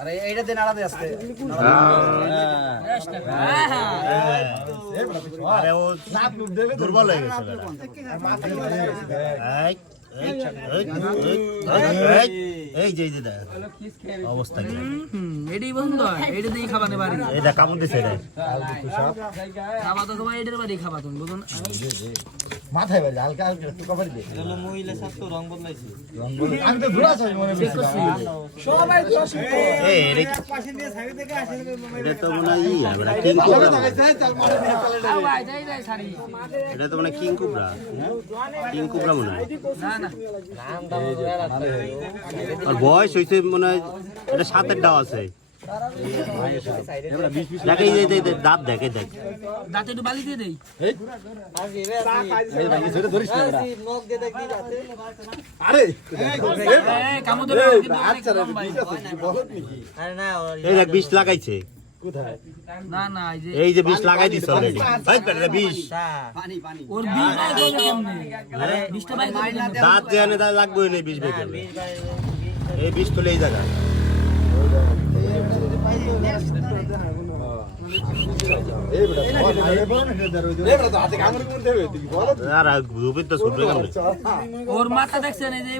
আরে এইটা দিন আলাদা আসছে আরে ও দুর্বল হয়ে গেছে এই যে অবস্থা এটাই বন্ধু এটা দিয়ে খাবা নেবারি এটা কামড় দিছে এটা খাবা তো তোমার এটার বাড়ি খাবা তুমি বুঝুন মাথায় বাজে হালকা হালকা একটু কভার দে এটা মহিলা সব তো রং বদলাইছে আমি তো ঘোরা চাই মনে সবাই এই এটা তো মনে হয় মানে কিং কোবরা ভাই যাই যাই সারি এটা তো মানে কিং কোবরা মনে হয় না না আর বয়স হইছে মনে হয় এটা 7-8 ডাও আছে দেখে এই দাঁত দেখে দেখ দাঁতে একটু বালি দিয়ে দেই নখ দিয়ে দেখি রাতে আরে এই কামু ধরে আচ্ছা আরে না এই দেখ বিষ লাগাইছে না না এই যে বিষ লাগাই দিছে অলরেডি ভাই এটা বিষ ওর বিল বাই করে কেমনে আরে বিশটা বাই করে কেমনে দাঁত যে আনে দাঁত লাগবে না বিষ বের করবে এই বিষ তো এই জায়গা আর গ্রুপে তো ছুটবে কেমন ওর মাথা দেখছেন এই যে